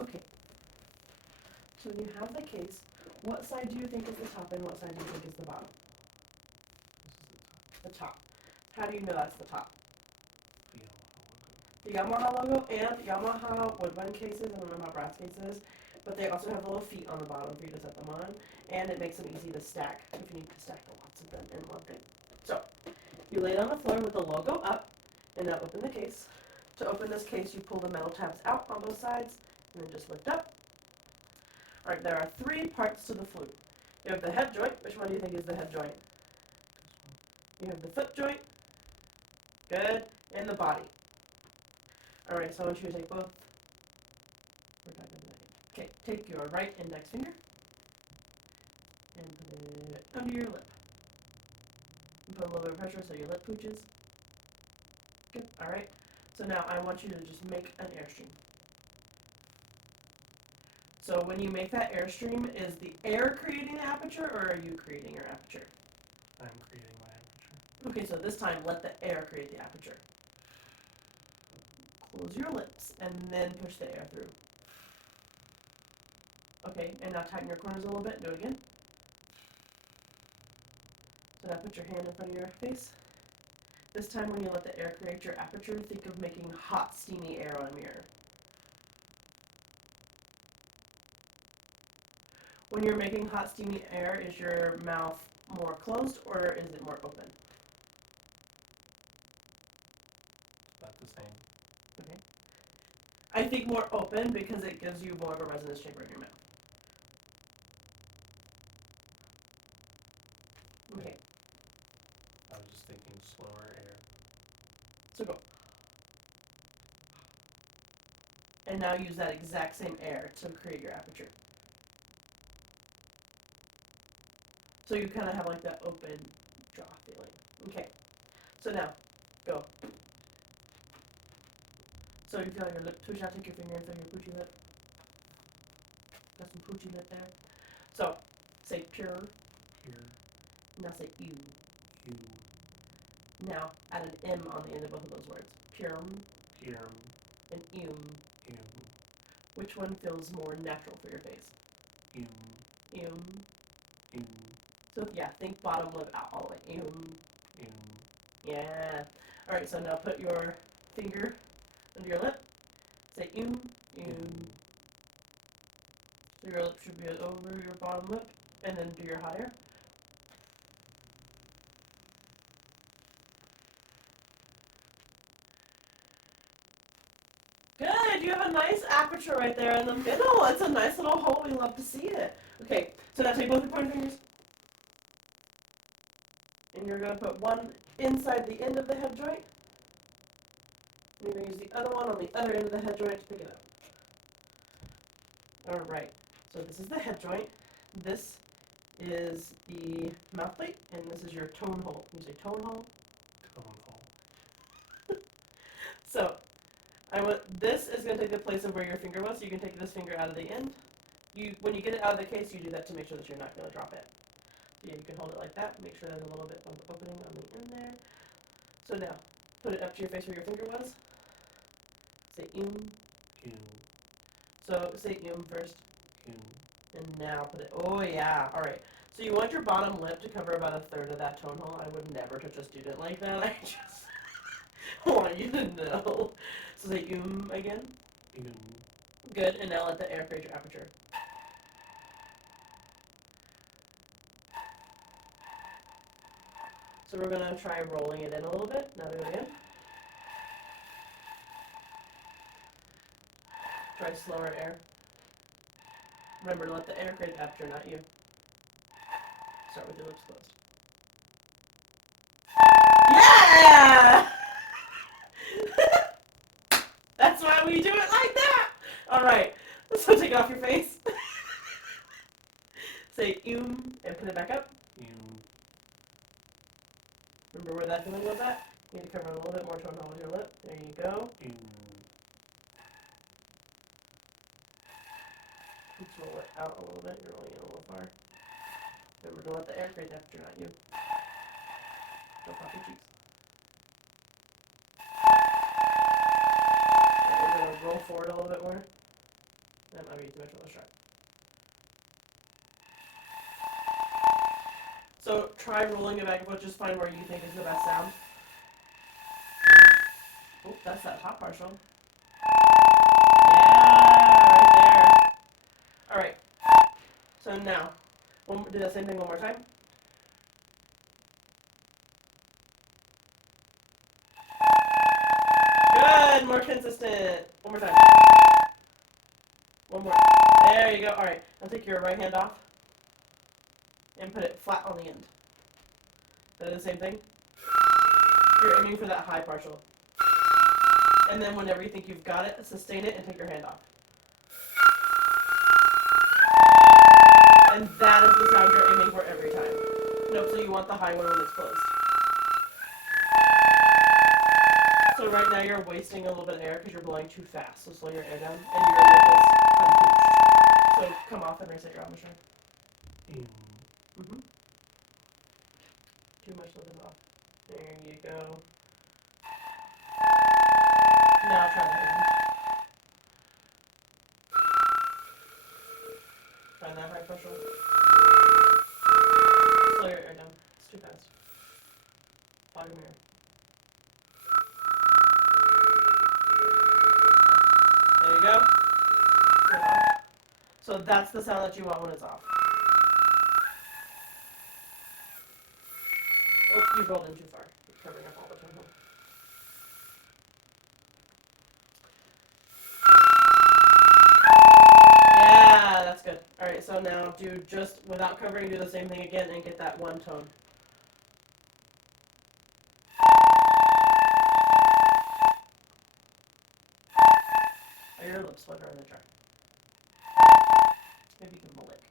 Okay. So when you have the case, what side do you think is the top and what side do you think is the bottom? This is the top. The top. How do you know that's the top? The Yamaha logo. The Yamaha logo and Yamaha woodwind cases, I don't know about brass cases, but they also have little feet on the bottom for you to set them on, and it makes them easy to stack if you need to stack lots of them in one thing. So, you lay it on the floor with the logo up, and now open the case. To open this case, you pull the metal tabs out on both sides, and then just lift up. Alright, there are 3 parts to the flute. You have the head joint. Which one do you think is the head joint? This one. You have the foot joint. Good. And the body. Alright, so I want you to take both. Okay, take your right index finger and put it under your lip. And put a little bit of pressure so your lip pooches. Good. Alright. So now I want you to just make an airstream. So when you make that airstream, is the air creating the aperture or are you creating your aperture? I'm creating my aperture. Okay, so this time let the air create the aperture. Close your lips and then push the air through. Okay, and now tighten your corners a little bit. Do it again. So now put your hand in front of your face. This time when you let the air create your aperture, think of making hot, steamy air on a mirror. When you're making hot, steamy air, is your mouth more closed or is it more open? It's about the same. Okay. I think more open because it gives you more of a resonance chamber in your mouth. Okay. I was just thinking slower air. So go. And now use that exact same air to create your aperture. So you kind of have like that open jaw feeling. Okay. So now, go. So you feel like your lip twitch out, take your finger and throw your poochy lip. Got some poochy lip there. So, say pure. Pure. Now say ew. You. Now add an M on the end of both of those words. Pure Pure. and ew. You. Which one feels more natural for your face? You. Ew. You. So yeah, think bottom lip out all the way. Ew. You. Yeah. Alright, so now put your finger under your lip. Say ew. Ew. So your lip should be over your bottom lip. And then do your higher. Good, you have a nice aperture right there in the middle. It's a nice little hole. We love to see it. Okay, so now take both your pointer fingers. And you're going to put one inside the end of the head joint. And you're going to use the other one on the other end of the head joint to pick it up. Alright, so this is the head joint. This is the mouth plate, and this is your tone hole. Can you say tone hole? Tone hole. So, this is going to take the place of where your finger was, so you can take this finger out of the end. When you get it out of the case, you do that to make sure that you're not going to drop it. So yeah, you can hold it like that, make sure there's a little bit of opening on the end there. So now, put it up to your face where your finger was. Say im. You. So say im first. You. And now put it, oh yeah, alright. So you want your bottom lip to cover about a third of that tone hole. I would never touch a student like that. I just want you to know. So say again. You. Good, and now let the air create your aperture. So we're going to try rolling it in a little bit. Now do it again. Try slower air. Remember to let the air create the aperture, not you. Start with your lips closed. Yeah! That's why we do it like that! Alright, so take it off your face. Say and put it back up. You. Remember where that feeling was at? You need to cover a little bit more tone hole with your lip. There you go. You. Let's roll it out a little bit. You're rolling it a little far. Remember to let the air create the aperture, not you. Don't pop your cheeks. Right, we're going to roll forward a little bit more. maybe too much. Let's try. So try rolling it back and forth. Just find where you think is the best sound. Oh, that's that top partial. Yeah, right there. All right. So now, do that same thing one more time. Good, more consistent. One more time. One more. There you go. All right. Now take your right hand off and put it flat on the end. Do the same thing. You're aiming for that high partial. And then whenever you think you've got it, sustain it and take your hand off. And that is the sound you're aiming for every time. Nope, so you want the high one when it's closed. So right now you're wasting a little bit of air because you're blowing too fast. So slow your air down and your lip is unpooched. So come off and reset your arm strength. Too much lip is off. There you go. Now try that again. Find that high partial. Slow your air down. It's too fast. Bottom mirror. There you go. Good off. So that's the sound that you want when it's off. Oh, you rolled in too far. You're covering up all the tone hole. Yeah, that's good. Alright, so now do just, without covering, do the same thing again and get that one tone. Are your lips wet or are they dry? Maybe give them a lick.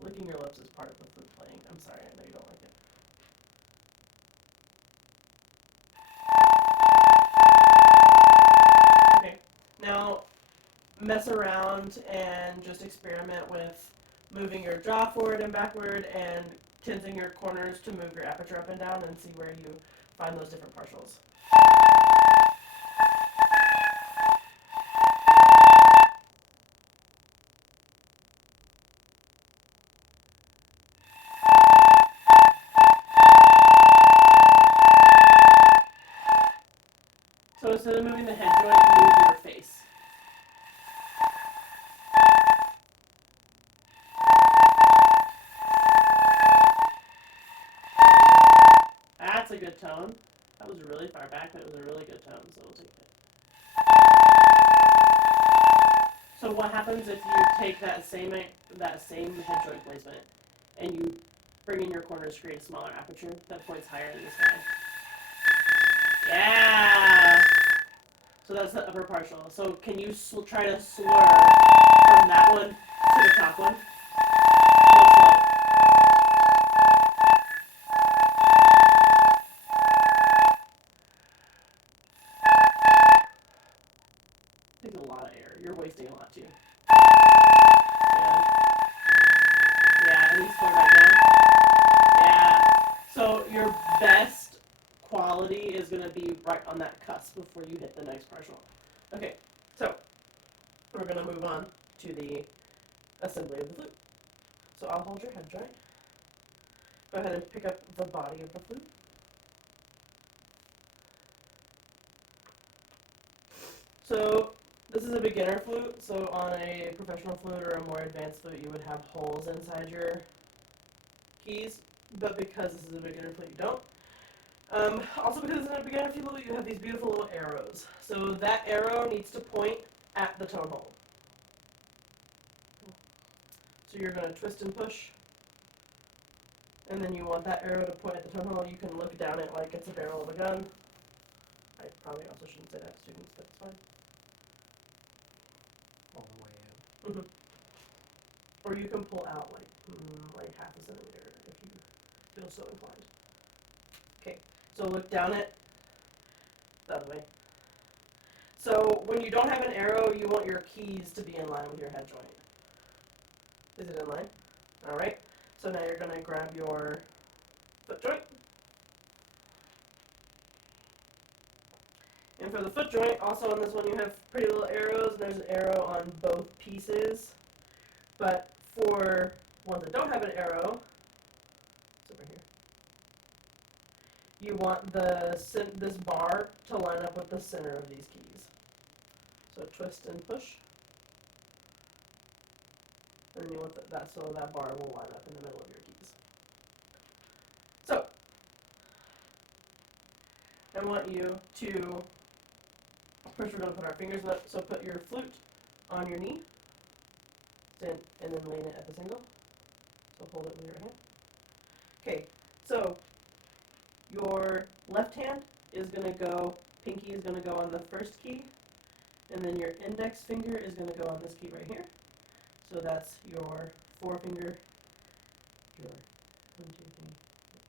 Licking your lips is part of the flute playing. I'm sorry, I know you don't like it. Okay, now mess around and just experiment with moving your jaw forward and backward and tensing your corners to move your aperture up and down and see where you find those different partials. So instead of moving the head joint, move your face. That's a good tone. That was really far back, but it was a really good tone, so we'll take it. So what happens if you take that same head joint placement and you bring in your corners, create a smaller aperture that points higher in the sky? Yeah! So that's the upper partial. So can you try to slur from that one to the top one? Real slow. Takes a lot of air. You're wasting a lot too. Yeah, and you slow right down. Yeah. So your best quality is going to be right on that cusp before you hit the next partial. Okay, so we're going to move on to the assembly of the flute. So I'll hold your head joint. Go ahead and pick up the body of the flute. So this is a beginner flute, so on a professional flute or a more advanced flute you would have holes inside your keys, but because this is a beginner flute you don't. Also because it's a beginner flute you have these beautiful little arrows. So that arrow needs to point at the tone hole. So you're going to twist and push, and then you want that arrow to point at the tone hole. You can look down it like it's a barrel of a gun. I probably also shouldn't say that to students, but it's fine. All the way in. Or you can pull out like half a centimeter if you feel so inclined. Okay, so look down it the other way. So when you don't have an arrow, you want your keys to be in line with your head joint. Is it in line? All right. So now you're going to grab your foot joint And for the foot joint, also on this one you have pretty little arrows. There's an arrow on both pieces. But for ones that don't have an arrow, it's over here. You want this bar to line up with the center of these keys. So twist and push. And you want that so that bar will line up in the middle of your keys. So I want you to, first we're going to put our fingers up, so put your flute on your knee, and then lean it at the single. So hold it with your hand. Okay, so your left hand is going to go, pinky is going to go on the first key, and then your index finger is going to go on this key right here. So that's your forefinger, your 1, 2,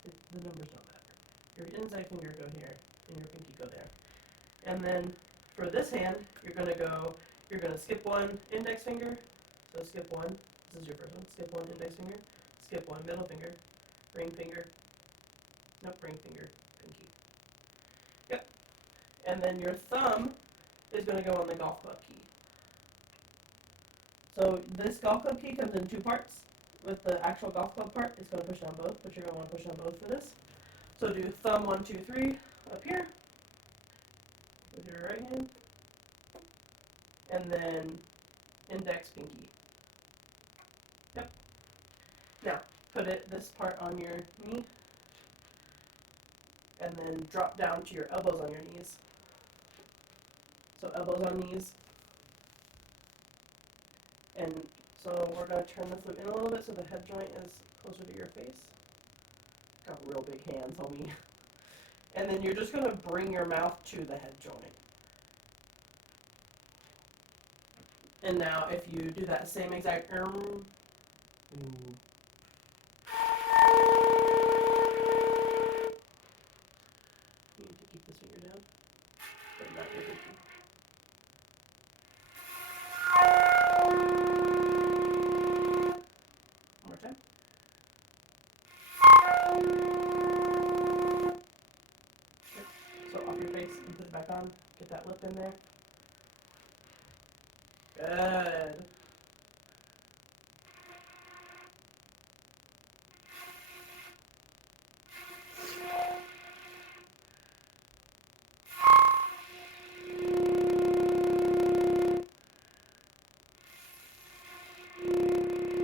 3, the numbers don't matter. Your index finger go here, and your pinky go there. And then for this hand, you're going to skip one index finger, so skip one, this is your first one, skip one index finger, skip one middle finger, ring finger, nope, ring finger, pinky. Yep. And then your thumb is going to go on the golf club key. So this golf club key comes in 2 parts. With the actual golf club part, it's going to push down both, but you're going to want to push down both for this. So do thumb 1, 2, 3 up here with your right hand, and then index, pinky. Yep. Now put this part on your knee, and then drop down to your elbows on your knees. So elbows on knees. And so we're going to turn the flute in a little bit so the head joint is closer to your face. Got real big hands, homie. And then you're just going to bring your mouth to the head joint. And now if you do that same exact you need to keep this finger down, but not your pinky. One more time. Okay. So off your face and put it back on. Get that lip in there. Good.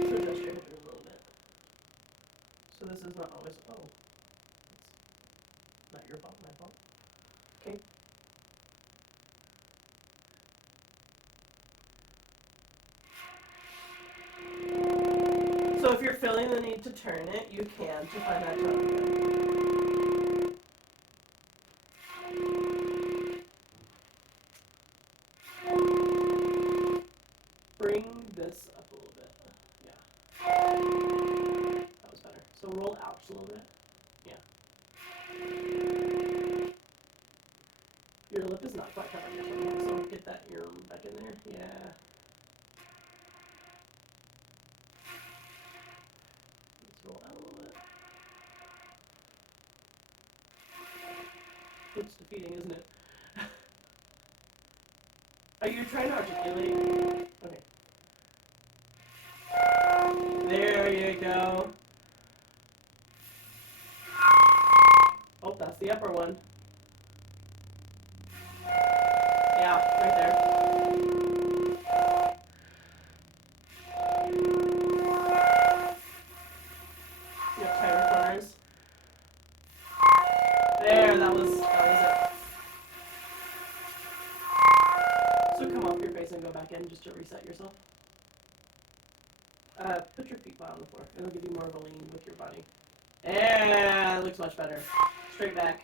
So adjust your hips a little bit. So this is not always, oh, it's not your fault, my fault. Okay. So if you're feeling the need to turn it, you can to find that tone again. Bring this up a little bit. Yeah. That was better. So roll out just a little bit. Yeah. Your lip is not quite covering your tongue, so get that ear back in there. Yeah. Let's roll out a little bit. It's defeating, isn't it? Are you trying to articulate? Okay. There you go. Oh, that's the upper one. Yeah, right there. You have tighter corners. There, that was it. So come off your face and go back in just to reset yourself. Put your feet flat on the floor. It'll give you more of a lean with your body. Yeah, it looks much better. Straight back.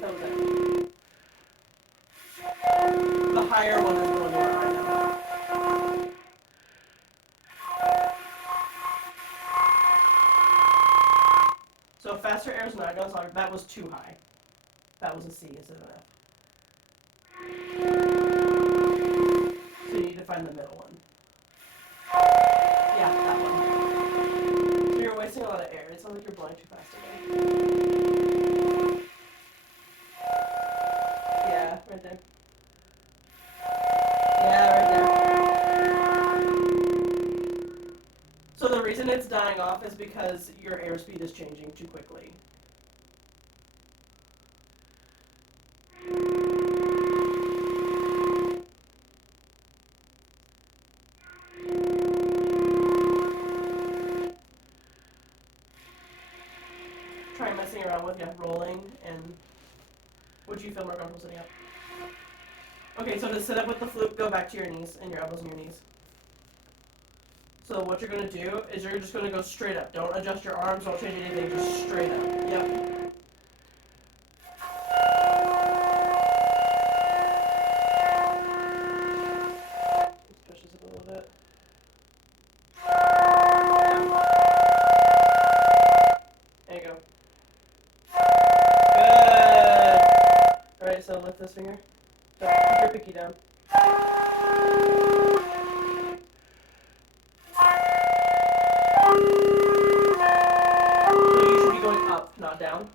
That was it. The higher one is the one you're on now. So faster air is not going to solve. That was too high. That was a C instead of an F. find the middle one. Yeah, that one. So you're wasting a lot of air. It sounds like you're blowing too fast again. Yeah, right there. Yeah, right there. So the reason it's dying off is because your airspeed is changing too quickly. Try messing around with rolling, and would you feel more comfortable sitting up? Okay, so to sit up with the flute, go back to your knees and your elbows and your knees. So what you're going to do is you're just going to go straight up. Don't adjust your arms, don't change anything, just straight up. Yep. Let's push this up a little bit. There you go. Good. Alright, so lift this finger. So keep your pinky down. So you should be going up, not down.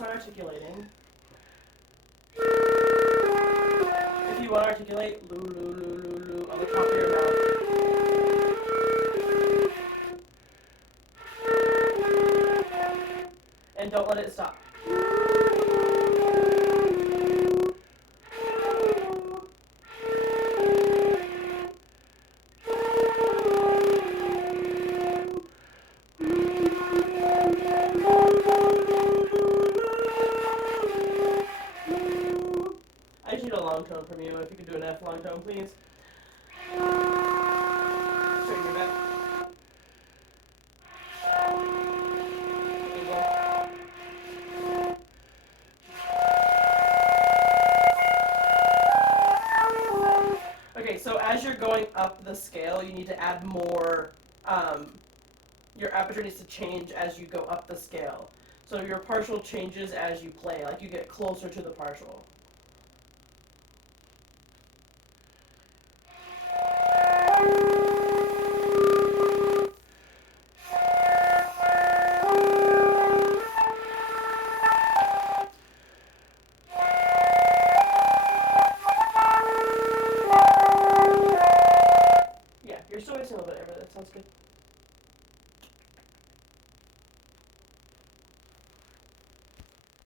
Articulating. If you want to articulate, loo, loo, loo, loo, loo, on the top of your mouth. And don't let it stop. I just need a long tone from you. If you could do an F long tone, please. Straighten your back. Okay, so as you're going up the scale, you need to add more, your aperture needs to change as you go up the scale. So your partial changes as you play, like you get closer to the partial. Yeah, you're still wasting a little bit of air, but that sounds good.